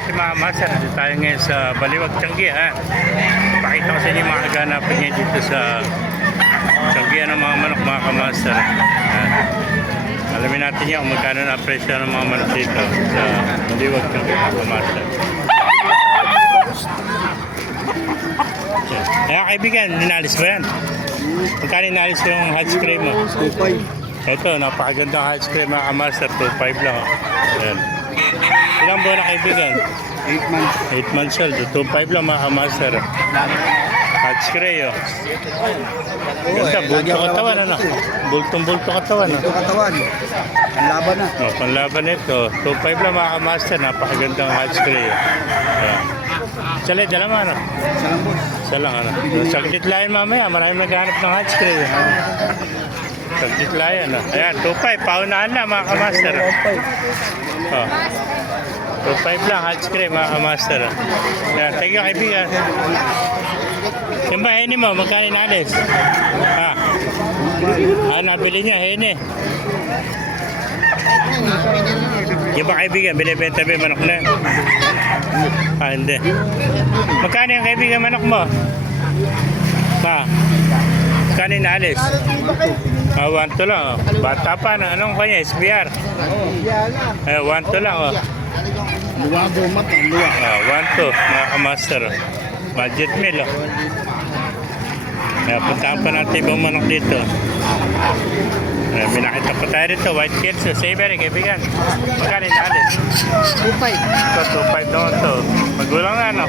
ating mga master. Dito tayo ngayon sa Baliwag, Tiangge. Pakita ko sa inyo mga kaganapan niya dito sa Tiangge ng mga manok, mga kamaster. Alamin natin yan kung magkano na presyo ng mga manok dito sa Baliwag, Tiangge, mga kamaster. Kaya kaibigan, ninalis ba yan? Magkano ninalis yung hatch cream mo? 2.5. Ito, napakagandang hatch cream mga kamaster. 2.5 lang. Ayan. Ilang buwan na kaibigan? 8 months. 8 months old. 2.5 lang mga kamaster. Hatch cream. Ganda, bulto katawan ano? Bultong-bulto katawan. Ito katawan. Ang laban na. No, panlaban ito. 2.5 lang mga kamaster. Napakagandang hatch cream. Ayan. Salay, dala mo ano? Salam boss. Isa lang ano? Saglit lang mamaya. Maraming naghahanap ng hatch cream. Saglit lang yan. Ayan, 2.5. Paunahan na mga kamaster. Oh. 2.5 lang, hatch cream mga kamaster. Ayan, thank you kaibigan. Yung ba, heni mo, magkano inalis? Nabili niya, heni. Yung ba kaibigan, binibenta ba yung manok na? Hindi. Magkano yung kaibigan manok mo? Magkano inalis? 1 to lang. Bata pa na. Anong kanya? SBR? 1 to lang. Luwa bumat. Luwa. 1 to. Mga kamaster. Budget meal. Puntaan pa natin ibang manok dito. May nakita pa tayo dito. White kids. Saber, kaibigan. Magkano inalis? 2.5. Ito, 2.5 naman to. Magulang na, no?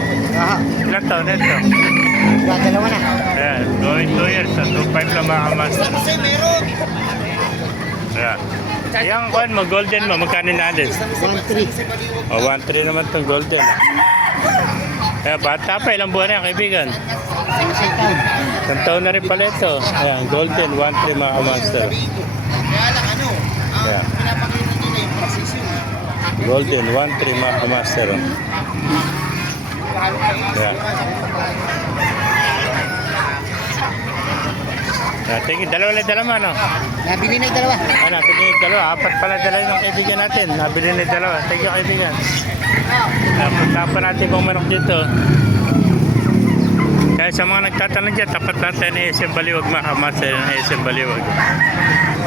Ilan taon na ito? Dalawa na. Ayan, going 2 years. 2.5 lang mga kamaster. Ayan. Yung kuhan mo, golden mo, magkano inalis? 1.3. 1.3 naman itong golden. Ayan, bata pa, ilang buwan na yan, kaibigan? Isang taon na rin pala ito. Ayan, golden, 1.3 mga kamaster. Ayan. Golden, 1.3 mga kamaster. Ayan. Tingin, dalawa no? Nabili na yung dalawa. Nabili na yung dalawa. Apat pala dala yung kaibigan natin. Nabili na yung dalawa. Thank you, kaibigan. Punta pa natin kung manok dito. Kaya sa mga nagtatanong dyan, tapat natin ng SM Baliwag, mga kamaster ng SM Baliwag.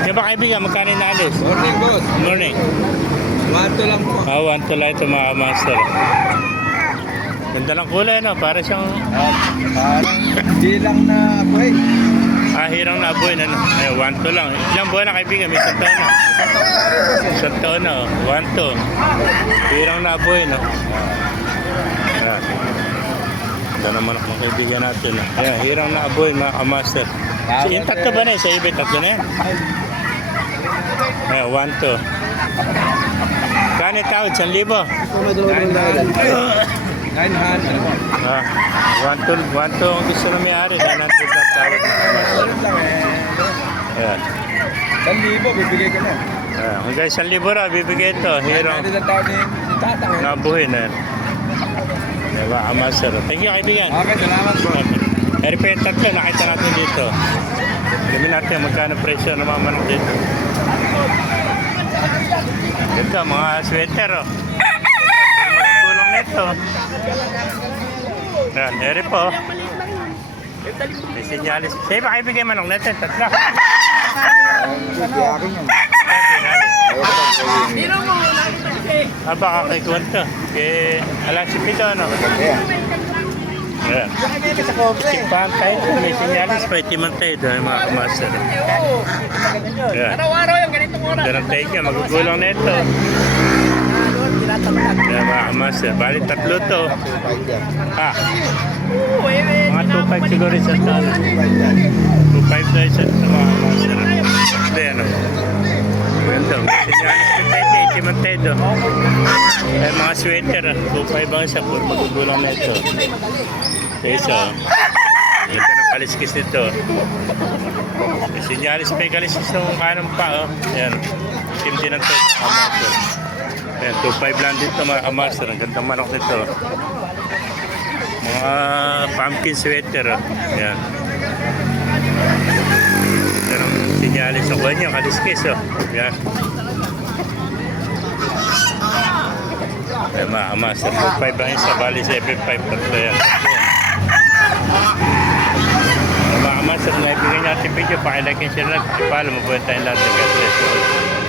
Yung ba kaibigan, magkano inaalis? Morning boss. Morning. 1 to lang po. 1 to lang ito mga kamaster. Ganda ng kulay, no? Para siyang Parang di lang na buhay. hirang na abuin, ano? 1 to lang. Ilang buwan na kaibigan? May isang taon na. Isang taon na, 1 to. Hirang na abuin, no? Ayan. Ito naman ang kaibigan natin. Ayan, hirang na abuin, mga kamaster. Yung tatlo ba na yun? Sa iba, tatlo na yan. Ayan, 1 to. Kano tawad? 1,000? 900. 1 to ang gusto na may-ari. 900 na tawad na kamaster. Ayan. 1,000, bibigay ko na. Ayan, hanggang 1,000 ra, bibigay ito. Hirang Ano ang tawag ni tatang? nabuhin na yan. Diba, kamaster. Thank you, kaibigan. Okay, salamat po. Pero pa yung tatlo, nakita natin dito. Alamin natin magkano presyo ng mga manok dito. Ito, mga sweater, oh. Magkulong nito. Yan, eri po. May sinyalis. Sige ba kaibigan manok natin? Tatlo. Baka kay Kwento. Kay alas si Pito, ano? Ayan. Sipahan tayo ito. May sinyalis pa. Itiman tayo doon, mga kamaster. Ayan. Araw-araw yung ganitong oras. Ganang tayo ka. Magugulang na ito. Ayan, mga kamaster. Bali, tatlo to. Mga 2.5 siguro isa ito. 2.5 na isa ito, mga kamaster. Ito yan, o. Ganito. Sinyalis ko tayo. Itiman tayo doon. Ayan, mga sweater. 2.5 ang isa. Puro magugulang na ito. Isa. Ito ng kaliskis nito. Sinyalis pa yung kaliskis ng kanan pa. Ayan. Timti ng to. Ayan. 2.5 lang dito mga kamaster. Ang gandang manok nito. Mga pumpkin sweater. Ayan. Ito ng sinyalis ng kanya. Kaliskis. Ayan. Ayan, Master 2.5 ang isa, bali 7.5 tatlo yan. Mga master, naibigay natin video, pakilike and share natin. Ipaalam mo po tayo lahat. God bless you all.